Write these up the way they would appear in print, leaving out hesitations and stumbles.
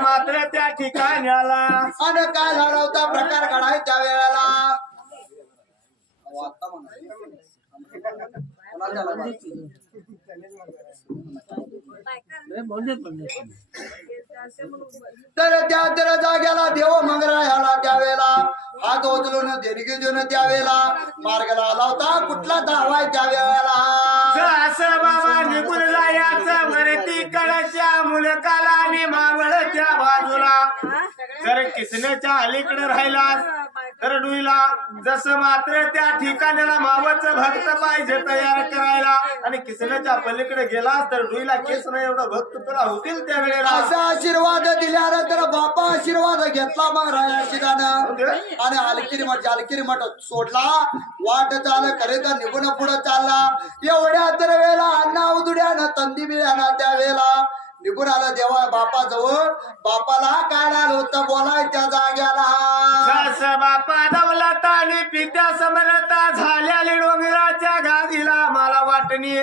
मात्र त्या ठिकाणी आला आणि काय झाला होता प्रकार घडायच्या वेळेला तर त्या जाग्याला देव मंगरायाला त्यावेळेला हात उचलून देणगी देऊन त्यावेळेला मार्गाला आला होता कुठला दावा त्यावेळेला असं बाबा निघून जायचं वरती कडच्या मुलकाला आणि मावळच्या बाजूला जर किसण्याच्या अलीकडे राहिला तर डुईला जसं मात्र त्या ठिकाणाला मावळचं भक्त पाहिजे तयार करायला आणि किसण्याच्या पलीकडे गेलास तर डुईला केस नाही एवढं भक्त तुला होतील त्या वेळेला असा आशीर्वाद दिल्यानंतर बापा आशीर्वाद घेतला मग रायाशिरानं आणि अलकिरी मठ सोडला वाट चाल खरेच निघून पुढे चालला एवढ्या तर वेळेला अण्णा उदुड्यानं तंदी मिळाला त्या वेळेला निघून आला देवा बापाजवळ बापाला काय आलं होतं बोलायच्या जाग्याला बापा दौलता आणि पित्या समरता झालेली डोंगराच्या गादीला मला वाटणी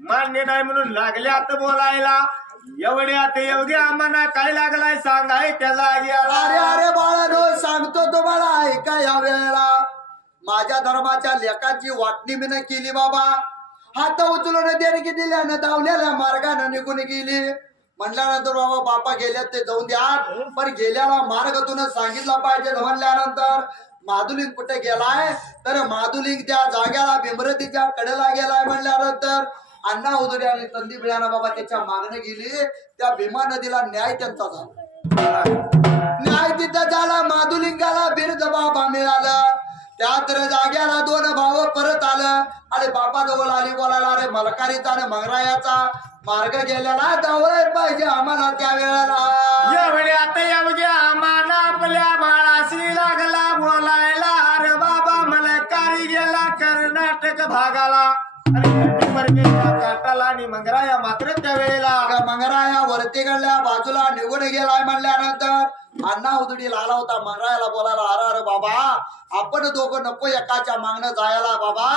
मान्य नाही म्हणून लागल्यात बोलायला एवढ्यात योग्य आम्हाला काय लागलाय सांगाय त्या जाग्याला अरे अरे बाळानो सांगतो तुम्हाला ऐका या वेळेला माझ्या धर्माच्या लेखाची वाटणी मी न केली बाबा. हात उचलून देणगी दिल्यानं धावलेल्या मार्गानं निघून गेली. म्हणल्यानंतर बाबा बापा गेल्यात ते जाऊन द्या, पण गेल्याला मार्ग तुला सांगितला पाहिजे. म्हणल्यानंतर माधुलिंग कुठे गेलाय तर माधुलिंग त्या जाग्याला भीमरतीच्या कडेला गेलाय. म्हणल्यानंतर अण्णा उदुरी आणि संदीप राणा बाबा त्याच्या मागणं गेली. त्या भीमा नदीला न्याय त्यांचा झाला. न्याय तिथं झाला. माधुलिंगाला बिरद बाबा मिळालं. त्या तर जाग्याला दोन भाव परत आलं आणि बापा जवळ आली बोलायला, अरे मलकारीचा आणि मंगरायाचा मार्ग गेलेला जवळ पाहिजे आम्हाला त्या वेळेला. एवढ्यात एवढ्या आम्हाला आपल्या बाळाशी लागला बोलायला, अरे बाबा मलकारी गेला कर्नाटक भागाला. आणि काटाला आणि मंगराया मात्र त्यावेळेला मंगराया वरतीकडल्या बाजूला निघून गेलाय. म्हणल्यानंतर अण्णा उदडीला आला होता मंगरायाला बोलायला, अरे अरे बाबा आपण दोघं नको एकाच्या मागणं जायला बाबा.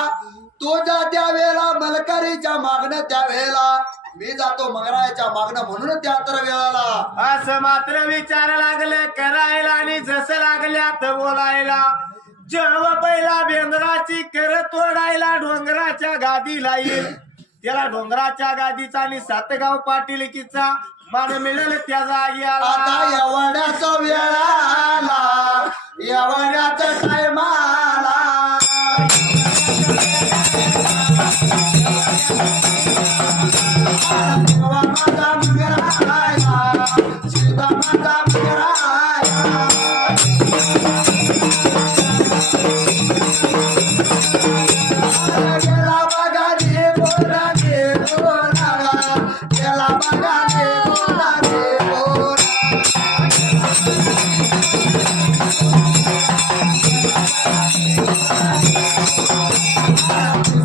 तो जा त्या वेळेला मलकारीच्या मागणं त्या वेळेला, मी जातो मंगरायाच्या मागणं म्हणून त्या तर वेळेला असं मात्र विचार लागले करायला आणि जसं लागल्यात बोलायला. जेव्हा पहिला बेंद्राची कर तोडायला डोंगराच्या गादीला येईल, त्याला डोंगराच्या गादीचा आणि सातगाव पाटीलकीचा मान मिळेल त्या जाग्याला. आता एवढ्याच वेळाला एवढ्याच टायमाला माझा मंगराया सीता माझा मंगराया. गेला बघा दे बोला दे बोला, गेला बघा दे बोला दे बोला.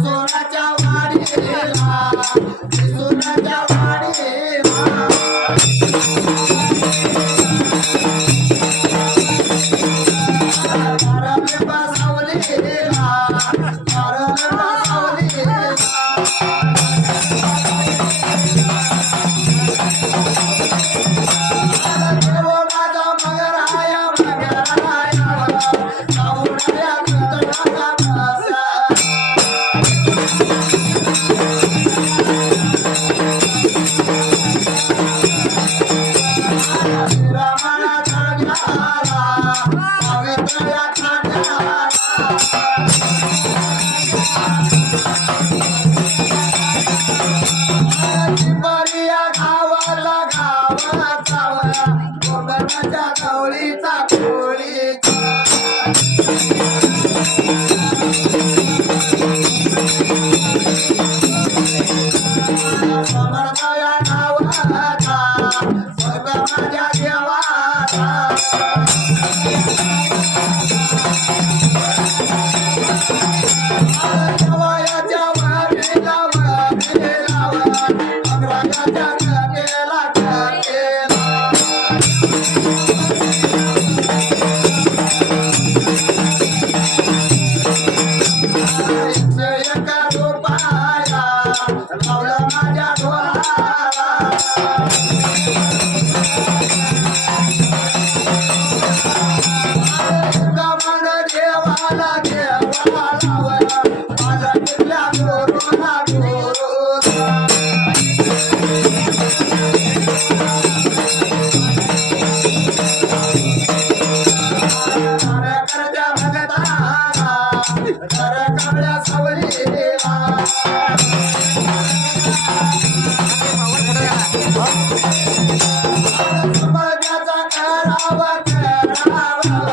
सोनाच्या वाडीला सोनाच्या वाडीला मारले बसवलीला मारले बसवलीला. देव माझा मंगराया मंगराया जाऊया तुझा बसा. रामाला जाग्याला पवित्रया खाण्याला चिंबरिया गावाला गावा जावया गोबरच्या कवळीचा कोळीचा. समर्थया नावाचा स्वर्ग माझ्या देवाचा. देवाच्या वारीला वारीला अग्रजाच्या गदेला गदेला. एका रूपाया लावलं माझ्या डोळ्याला. गमन देवाला देवाला वया माझा किल्ला गोरोला गोरोला. करजा भगताला कर कमळ्या सावलीला. समाजाचा करावा करावा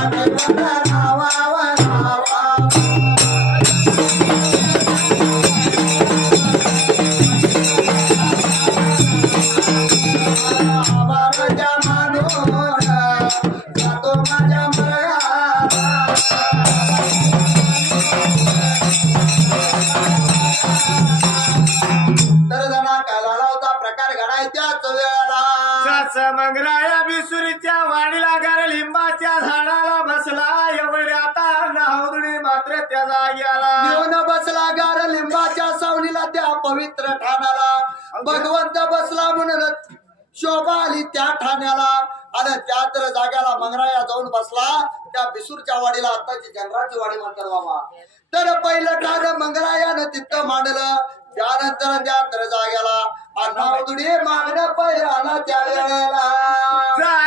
आम्ही बनावा बनावा. माझ्या मानून जातो माझ्या मर्यादा. तर जना कालाला होता प्रकार घडायच्याच वेळेला. जसं मंगराया बिसुरीच्या वाडीला घर लिंबाच्या झाडाला बसला. एवढ्यात नाहुदडी मात्र त्या जाग्याला येऊन बसला गार लिंबाच्या सावलीला त्या पवित्र ठाण्याला. भगवंत बसला म्हणून शोभा आली त्या ठाण्याला. आणि त्या तर जाग्याला मंगराया जाऊन बसला त्या बिसूरच्या वाडीला, आताची जनराची वाडी म्हणतात बाबा. तर पहिलं ठाण मंगरायानं तिथं मांडलं. त्यानंतर त्या तर जाग्याला अण्णावदुडी मागणं पहिला त्या वेळेला.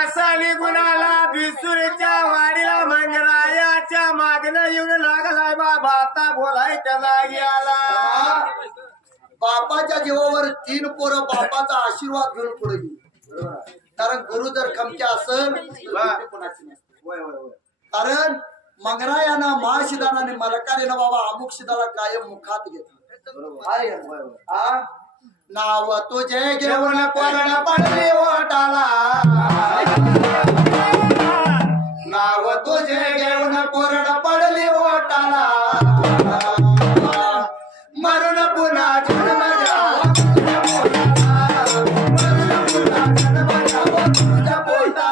असा निघुणाला बिसुरीच्या वाडीला मंगरायाच्या मागणं येऊन लागलाय बाबा. आता बोलायच्या जागी आला. बापाच्या जीवावर 3 पोरं बापाचा आशीर्वाद घेऊन पुढे गेली. कारण गुरु जर खमक्या असेल तर कोणाची नसते. कारण मंगरायानं महाशिदानाने मलकारीनं बाबा अमुक शिदाला कायम मुखात घेतलं. नाव तुझे घेऊन कोरण पडली ओटाला. नाव तुझे घेऊन कोरण पडली ओटाला. मरण पुन्हा जन्म घ्यावा मरण पुन्हा जन्म घ्यावा तुझ्या पोटाला.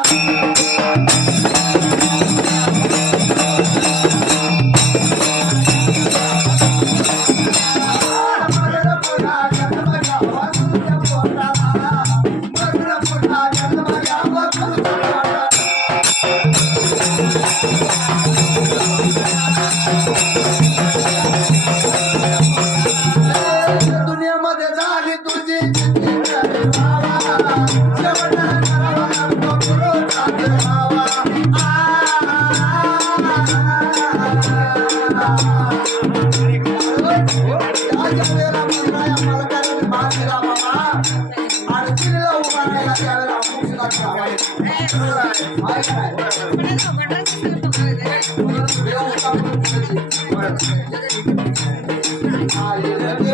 दुनियामध्ये झाली तुझी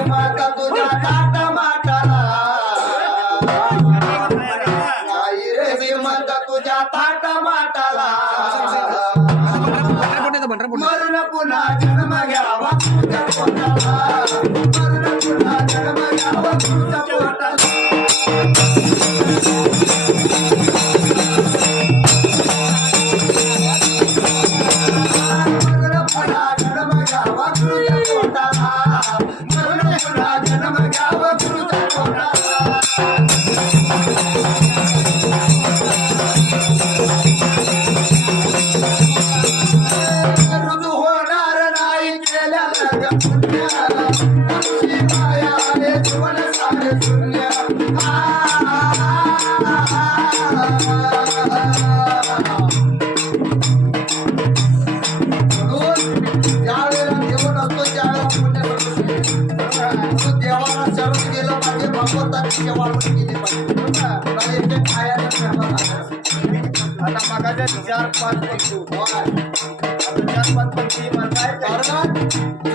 माता तुझ्या ताटा माटाला. माता तुझ्या ताटा माटाला. मरण पुन्हा जन्म घ्यावा तुझ्या पोटाला. मरण पुन्हा जन्म घ्यावा तुझ्या पोटाला.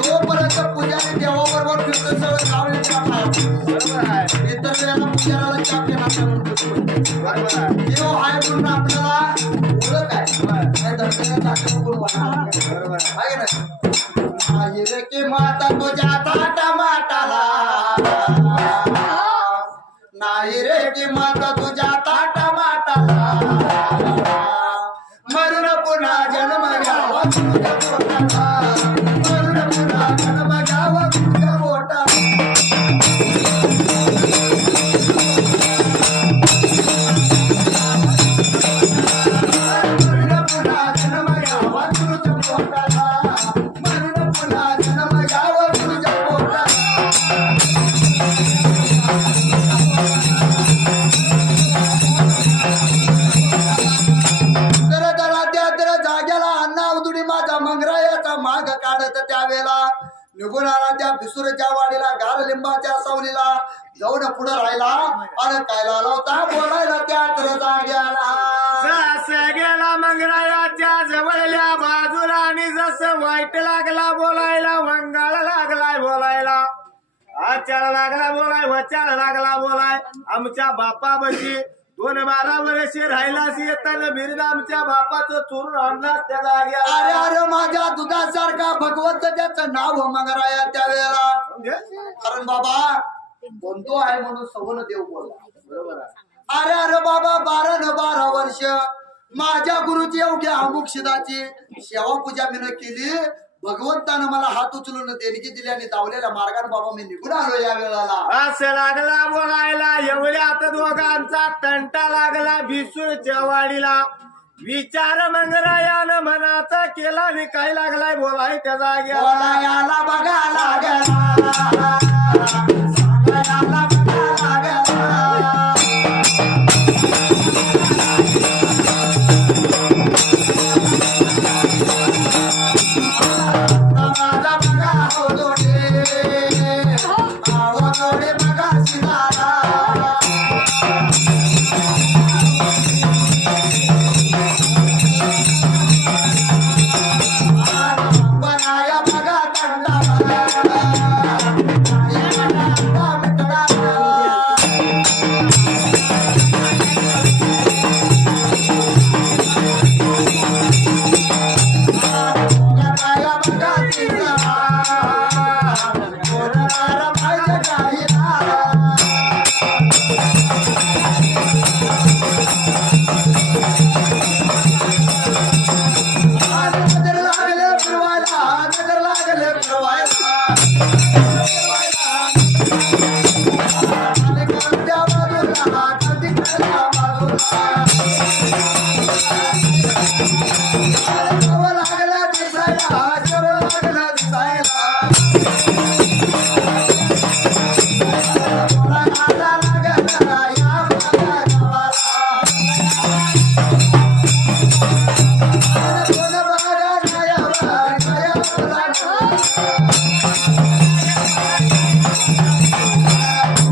जोपर्यंत पुजारी देवाबरोबर फिरतो सगळं गाव इतर वेळेला पुजाराला चाप देव आहे म्हणून आपल्याला ओळख आहे की माता तुझ्या ताटा माटाला. नाही रे की माता तुझ्या ताटा माटाला. मरण पुन्हा जन्म घ्यावा तुझ्या पोटाला. मरण पुन्हा जन्म घ्यावा तुझ्या पोटाला. मरण पुन्हा जन्म घ्यावा तुझ्या पोटाला. मरण पुन्हा जन्म घ्यावा तुझ्या पोटाला. माग काढत त्यावेळेला निघून आला त्या बिसुरच्या वाडीला. गार लिंबाच्या सावलीला जाऊन पुढे राहिला आणि कायला लावता बोलायला त्या तर जाग्याला. गेला मंगरायाच्या जवळल्या बाजूला आणि जसं वाईट लागला बोलायला. वंगाळ लागलाय बोलायला. आचार लागला बोलाय. वचार लागला बोलाय. आमच्या बापा बशी 12 वर्षे राहिलास येताना बिरद आमच्या बापाचं चोरून आणला त्या जाग्याला. अरे अरे माझ्या दुधासारखा भगवंत त्याचं नाव मंगराया त्यावेळेला. कारण बाबा कोणतो आहे म्हणून सवन देव बोलला. बरोबर आहे. अरे अरे बाबा 12 वर्ष माझ्या गुरुची एवढी अमुक शिदाची सेवा पूजा मी केली. भगवंतानं मला हात उचलून देणगी दिली आणि दावलेल्या मार्गाने बाबा मी निघून आलो या वेळेला. असं लागला बोलायला एवढ्यात दोघांचा तंटा लागला भिसूरच्या वाडीला. विचार मंगरायानं मनाचा केला आणि काय लागलाय बोलाय त्या जाग्याला. बोलायाला बघा लागला, सांगायला बघा लागला. माझा बघा हो जोडे, आहो जोडे बघा शिराला. बनाया बघा तंडाला, बनाया बघा शिराला. बोलणारा पाहिजे काहीला. नजर लागले फिरवायला, नजर लागले फिरवायला. आणि कोणत्या बाजूला, कधी कोणत्या बाजूला. शव लागला दिसायला, शव लागला दिसायला. बोलायला लागला या माझ्या गावाला. कोण बघा नयावर, नयावर.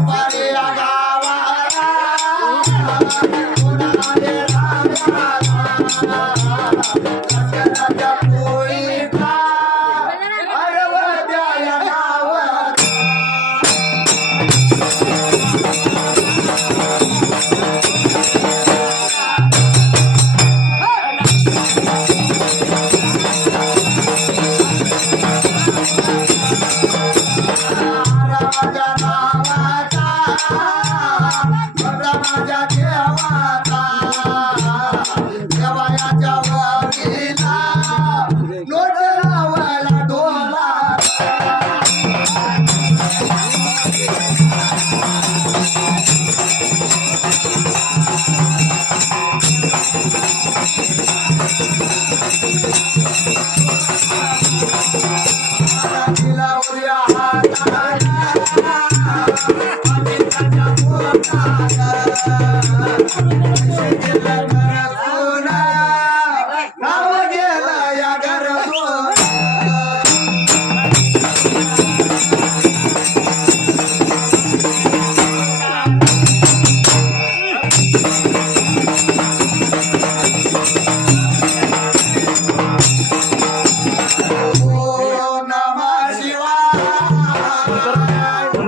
पारिया गावाला, कोण आले रागाला. लग्नाच्या पोळीला, अरवत्या या गावाला. रामाच्या नावाचा, रामाच्या देवाचा, देवाच्या वकीला, नोट लावायला ढोला. तिला उद्या हाताला, अमिताच्या पोटाला. पैसे गेलं घरातून, नाव गेलं या घरातून. ओम नमः शिवाय,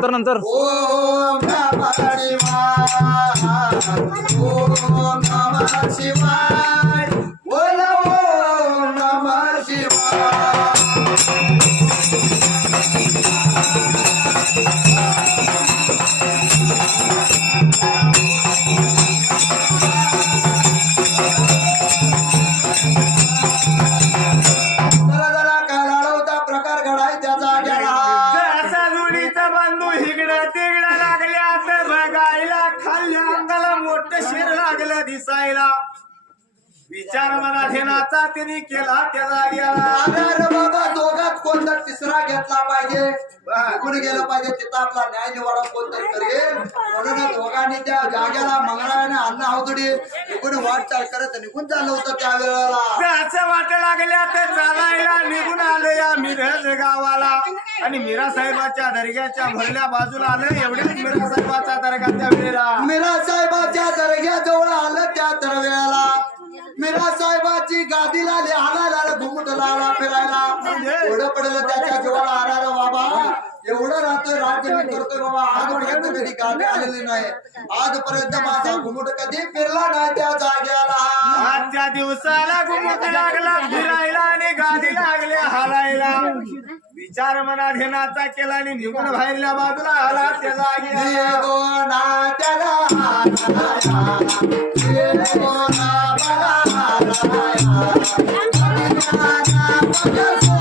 नंतर ओम नमः शिवाय, ओम नमः शिवाय. बोला ओम नमः शिवाय. जरा कालावता प्रकार घडाय त्याचा गेला. असा जुडीचा बंधू हिगडं तिगडं लागल्यात बघायला. खाल्ल्या अंगाला मोठं शिर लागलं दिसायला. विचार मना धेनाचा तिने केला त्या जाग्याला. अरे बाबा दोघात कोणता तिसरा घेतला पाहिजे, निघून गेलं पाहिजे. तिथं आपला न्याय निवाडा कोणतरी करेल. म्हणून दोघांनी त्या जाग्याला मंगळाने अन्न अवतडी निघून वाटचाल करत निघून चाललं होतं त्या वेळेला. असं वाट लागल्या तर चालायला निघून आले या मिरज गावाला. आणि मीरा साहेबाच्या दर्ग्याच्या भरल्या बाजूला आलं. एवढ्याच मीरा साहेबाचा दर्गा त्या वेळेला. मीरा साहेबाच्या दर्ग्याजवळ आलं. त्या तर वेळेला मीरा साहेबाची गादीला हालायला घुमट लावला फिरायला. एवढं पडलं त्याच्या जीवाला. आरा बाबा एवढं राहतोय, राज्य मी करतोय बाबा. आजपर्यंत कधी गादी आलेली नाही. आजपर्यंत माझा घुमट कधी फिरला नाही त्या जाग्याला. आजच्या दिवसाला घुमट लागला फिरायला आणि गादी लागले हालायला. विचार मना घेण्याचा केला आणि निघून बाहेरल्या बाजूला आला त्या जागी. त्याला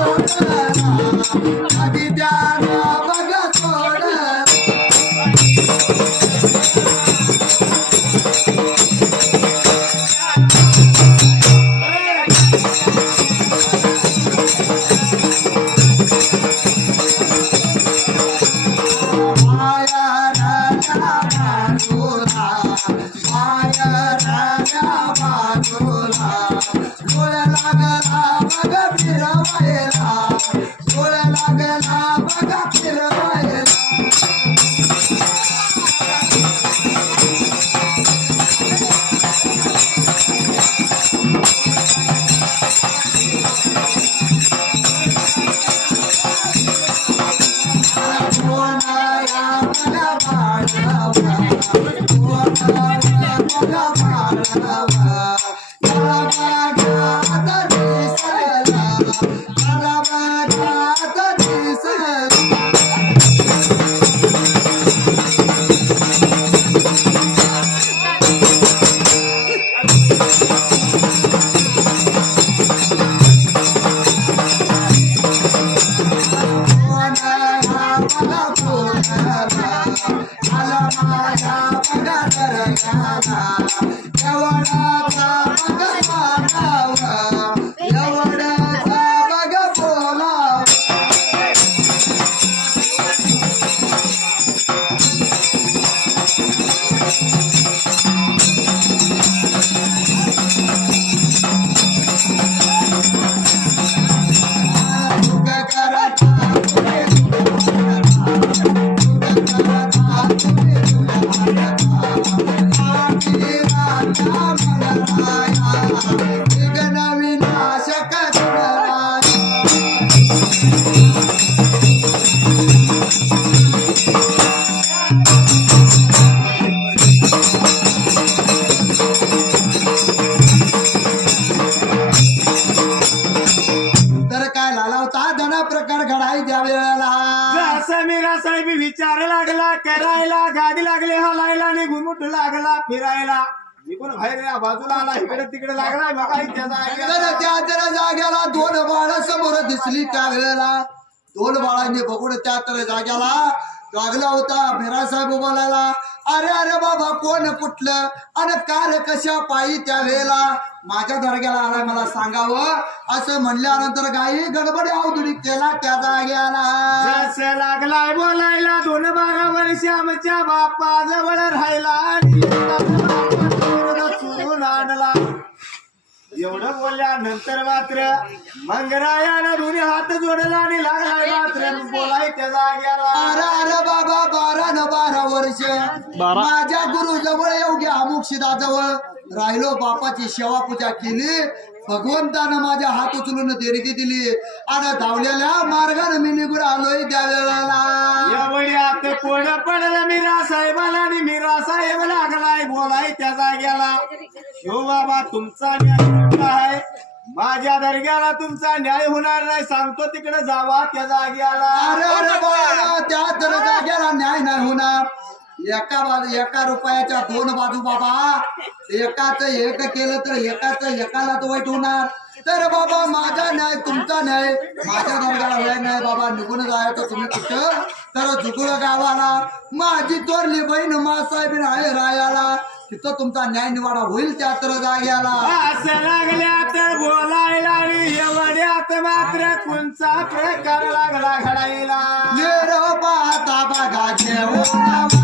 सोडला आधी त्याला बघा सोडला माया राजा बाजूला माया राजा बाजूला डोळ्या लागला बघ फिरवायला डोळ्या लागला बघ फिरवायला तर काय लाला होता धना प्रकार घडाई त्या वेळेला असं मीरा साहेब विचार लागला करायला गादी लागली हलायला आणि घुमुट लागला फिरायला निघून बाहेर या बाजूला आला इकडे तिकडे लागला बघा त्याचा तर त्या जरा जाग्याला दोन बाळ समोर दिसली त्या वेळेला दोन बाळांनी बघून त्या तर जाग्याला लागला होता मेरा साहेब बोलायला अरे अरे बाबा कोण कुठलं आणि कार कशा पायी त्या वेळेला माझ्या दर्ग्याला आला मला सांगावं असं म्हणल्यानंतर गाई गडबडी अवधुडी केला त्या जाग्याला जसं लागलाय बोलायला 12 वर्ष आमच्या बापा जवळ राहिला आणि चुरून आणला एवढं बोलल्यानंतर मात्र मंगरायानं दोन्ही हात जोडला आणि लागलाय मात्र बोलाय त्या जाग्याला अरे अरे बाबा 12 न 12 वर्ष माझ्या गुरु जवळ एवढ्या अमुक्षिदाजवळ राहिलो बापाची सेवा पूजा केली भगवंतानं माझ्या हात उचलून देणगी दिली आणि धावलेल्या मार्गाने मी निघून आलोय त्या वेळेला एवढ्यात कोण पडलं मीरा साहेबाला आणि मीरा साहेब लागलाय बोलाय त्या जाग्याला हो बाबा तुमचा न्याय कुठला आहे माझ्या दर्ग्याला तुमचा न्याय होणार नाही सांगतो तिकडे जावा त्या जाग्याला अरे अरे बाबा त्या तर जाग्याला न्याय नाही होणार एका रुपयाच्या 2 बाजू बाबा एकाच एक केलं तर एकाला तो वाईट होणार तर बाबा माझा न्याय तुमचा न्याय माझ्या दर्ग्याला वेळ नाही बाबा निघून जायचं तुम्ही कुठं तर जुगुळ गावाला माझी तोरली बहीण मासाहेबीन आहे रायाला तिथं तुमचा न्याय निवाडा होईल त्या तर जाग्याला असं लागल्यात बोलायला आणि एवढ्यात मात्र कोणचा प्रकार लागला घडायला निर पाहता बघा जेवण लागला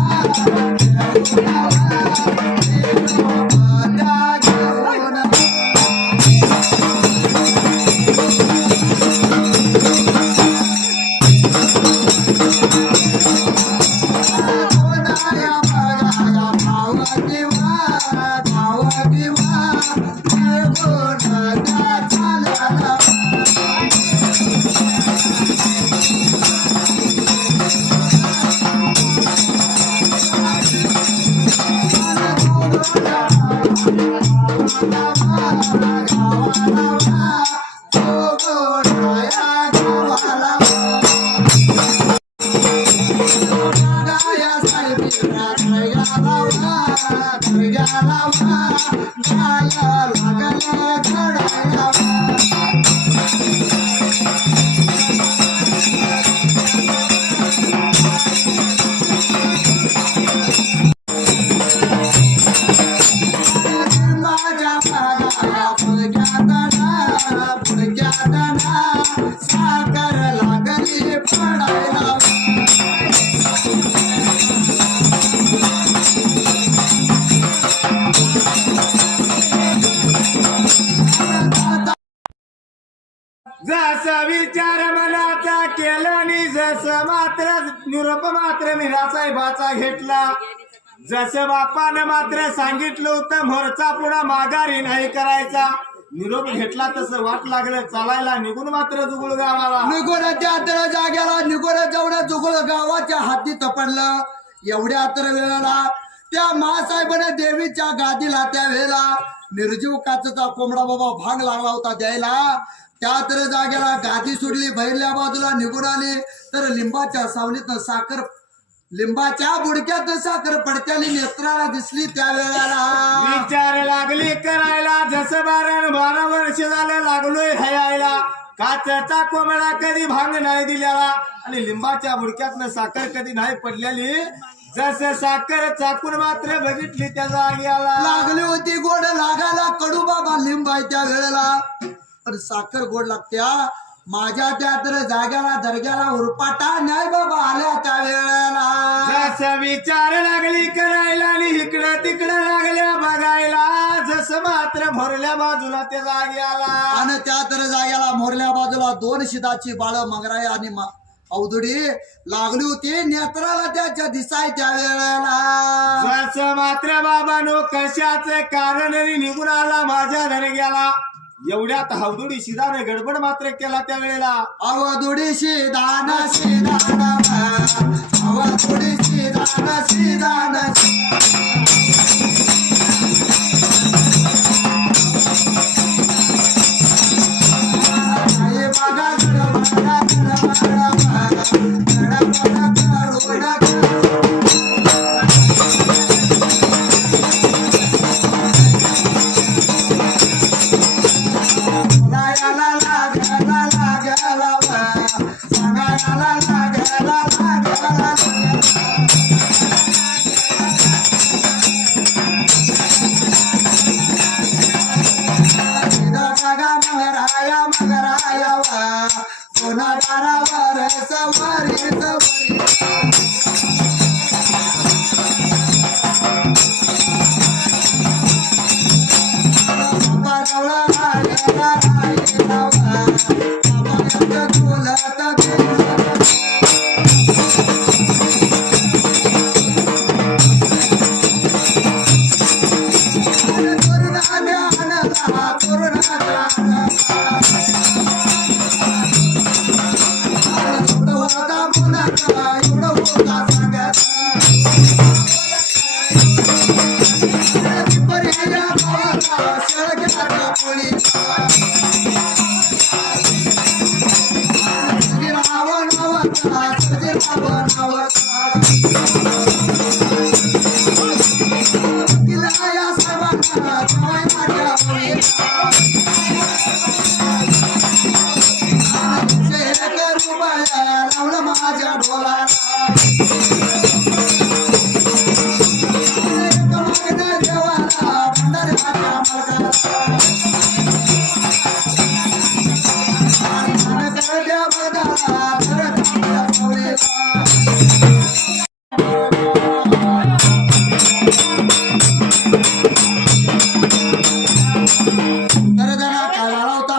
जसं मात्र निरोप मात्र मीरा साहेबाचा घेतला. जसं बापानं मात्र सांगितलं होतं मोरचा पुढा माघारी नाही करायचा. निरोप घेतला तसं वाट लागलं चालायला. निघून मात्र जुगुळ गावाला. निघून त्या तर जाग्याला निघून जेवढ्या जुगुळ गावाच्या हद्दीत पडलं. एवढ्या तर वेळेला त्या मासाहेबाने देवीच्या गादीला त्या वेळेला निर्जीव काचेचा कोंबडा बाबा भांग लागला होता द्यायला. त्या तर जाग्याला गादी सोडली. बाहेरल्या बाजूला निघून आली तर लिंबाच्या सावलीत साखर लिंबाच्या बुडक्यात साखर पडत्याली नेत्राला दिसली. त्या वेळेला विचार लागली करायला. जसं 12 वर्ष झालं लागलोय हयायला. काचचा कोंबडा कधी भांग नाही दिलेला आणि लिंबाच्या बुडक्यातनं साखर कधी नाही पडलेली. जसं साखर चाकून मात्र बघितली त्या जाग्याला. लागली होती गोड लागायला कडू बाबा लिंबाय त्या वेळेला. पण साखर गोड लागत्या. माझ्या त्या तर जाग्याला दर्ग्याला उरपाटा नाही बाबा आल्या त्या वेळेला. जसं विचार लागली करायला आणि इकडं तिकडं लागल्या बघायला. जसं मात्र भरल्या बाजूला त्या जाग्याला. आणि त्या तर जाग्याला मोरल्या बाजूला 2 शिदाची बाळ मंगराय आणि अवधुडी लागली होती नेत्राला त्याच्या दिसाय त्या वेळेला. जसं मात्र बाबानो कशाच कारण निघून आला माझ्या दर्ग्याला. एवढ्यात हवदुडी शिदाने गडबड मात्र केला त्या वेळेला. अवधुडी शिदान शिदान अवधुडी शिदान शिदान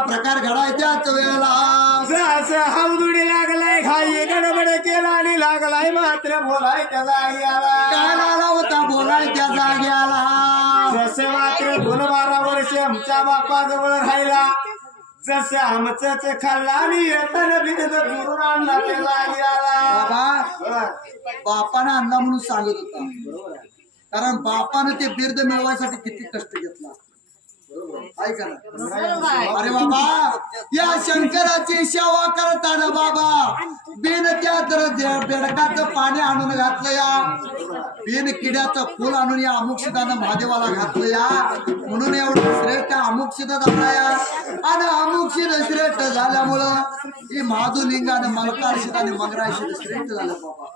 प्रकार घडायच्याच वेळेला. जसं हवदुडी लागलाय घाई गडबड केला आणि लागलाय मात्र बोलाय त्या जाग्याला. काय लागला होता बोलाय त्या जाग्याला. जसं मात्र 12 वर्ष आमच्या बापाजवळ राहिला. जसं आमचंच खाल्ला आणि येताना बिनत फिरून आणला त्या जाग्याला. बाबा बापानं आणला म्हणून सांगत होता. कारण बापानं ते बिर्द मिळवायसाठी किती कष्ट घेतला. ऐका ना. अरे बाबा या शंकराची सेवा करताना बाबा बिन त्या तर बेडकाचं पाणी आणून घातलं या. बिन किड्याचं फुल आणून या अमुक्षितानं महादेवाला घातलं या. म्हणून एवढं श्रेष्ठ अमुक्षित झाला या. आणि अमुक्षित श्रेष्ठ झाल्यामुळं ही महादुलिंगानं मलकारशिताने मंगराशित श्रेष्ठ झालं बाबा.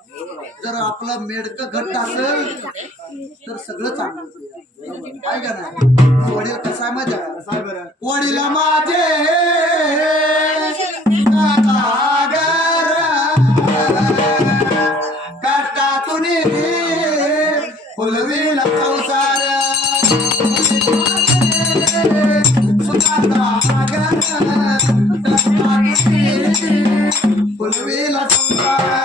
जर आपलं मेडकं घट्ट असेल तर सगळं चांगलं. ऐका ना. वडील कसा आहे माझ्या वडील माझे कष्टातून फुलविला संसार फुलविला संसार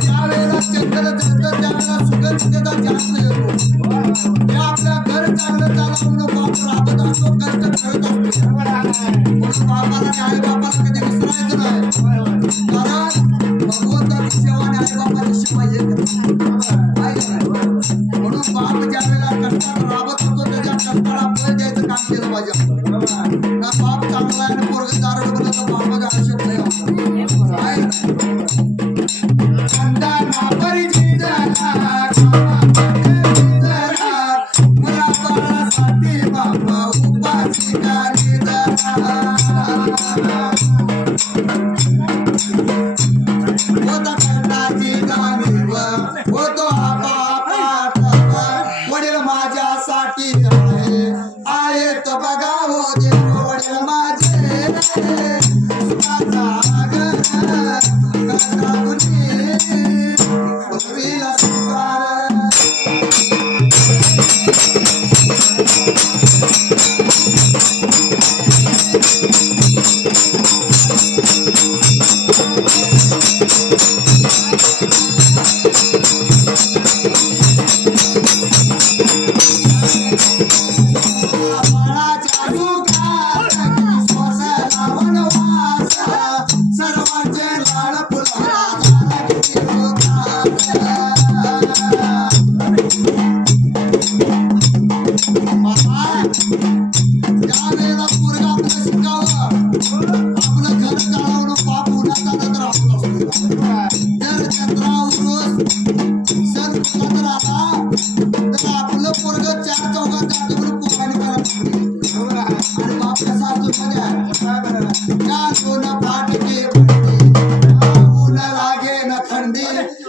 ज्यावेळेला चंद्र जळतं त्यावेळेला सुगंध त्याचा जास्त येतो. हे आपल्या घर चांगलं चालवून बाप राबत असतो, कष्ट करत असतो. म्हणून बापाला आणि आई बापाला कधी विसरायचं नाही. कारण भगवंताची सेवा आणि आई बापाची सेवा एक म्हणून बाप ज्या वेळेला कष्टात राबत असतो त्याच्या कष्टाला फळ द्यायचं काम केलं पाहिजे. ना बाप चांगला आहे आणि पोरग दारू बनलं तर बापाच्या आयुष्यात नाही वडील माझ्यासाठी आहेत बघा हो देव वडील माझे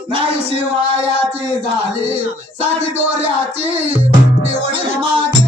नाही शिवायाची झाली साधी दोऱ्याची वडील माझे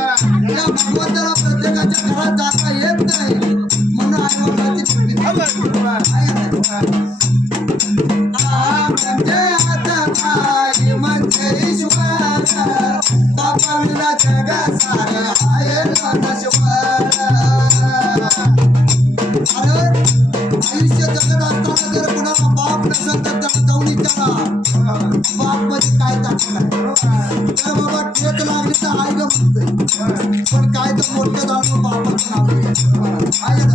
भगवंताला प्रत्येकाच्या घरात जाता येत नाही म्हणून आई म्हणजे बापाला जगा सारे आयुष्य जगत असताना जर कुणाला बाप नसेल तर त्याला जाऊन विचारा बाप मध्ये काय दाखवलाय तर बाबा ठेच लागली तर आई ग म्हणतोय पण काय तर मोठं झालं बापाचं नाव आहे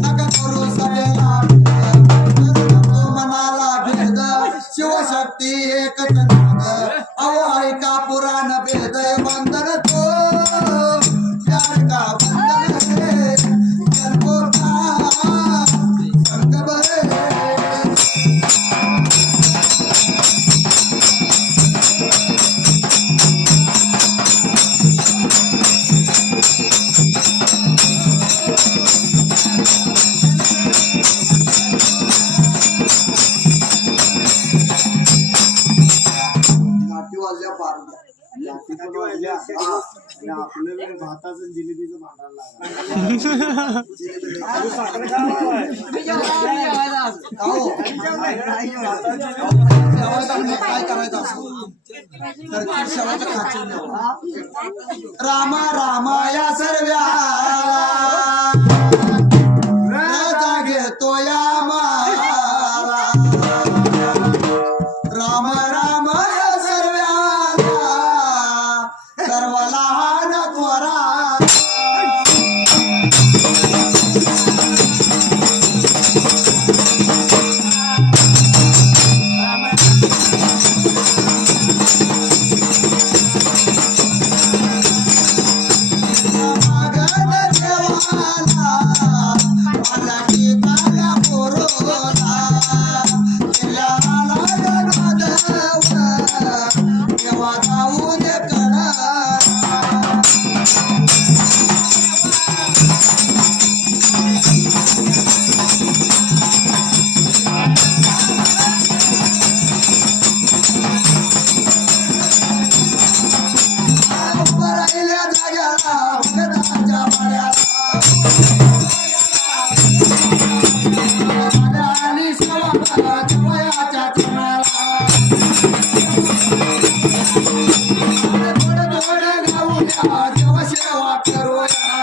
नका करू सगळ्याला मनाला भेद शिवशक्ती एकच नाद अहो ऐका पुराण भेद बंधन तो प्यार का बंधन है जन्मो का संग बरे आपलं भाताचं जिलेबीचं भांडायला काय करायचं असं तर रामा रामा या सर्व्या राजा घेतो या राम राम या सर्व्याला सर्व लहान त्वरा देवा सेवा करूया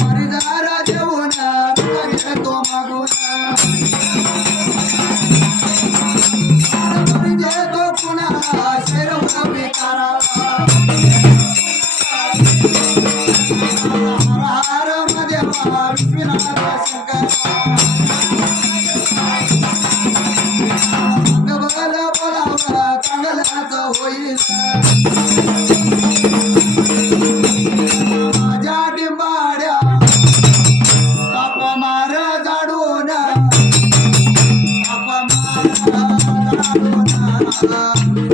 हरिदारा देऊन घेतो मागून देतो पुन्हा शैरव विकारा हर देवा विश्वनाथ शंकर गबल बोलावा चांगलाच होईल माझ्या डिंबाड्या ताप मार जाडून ताप मार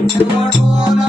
जाडून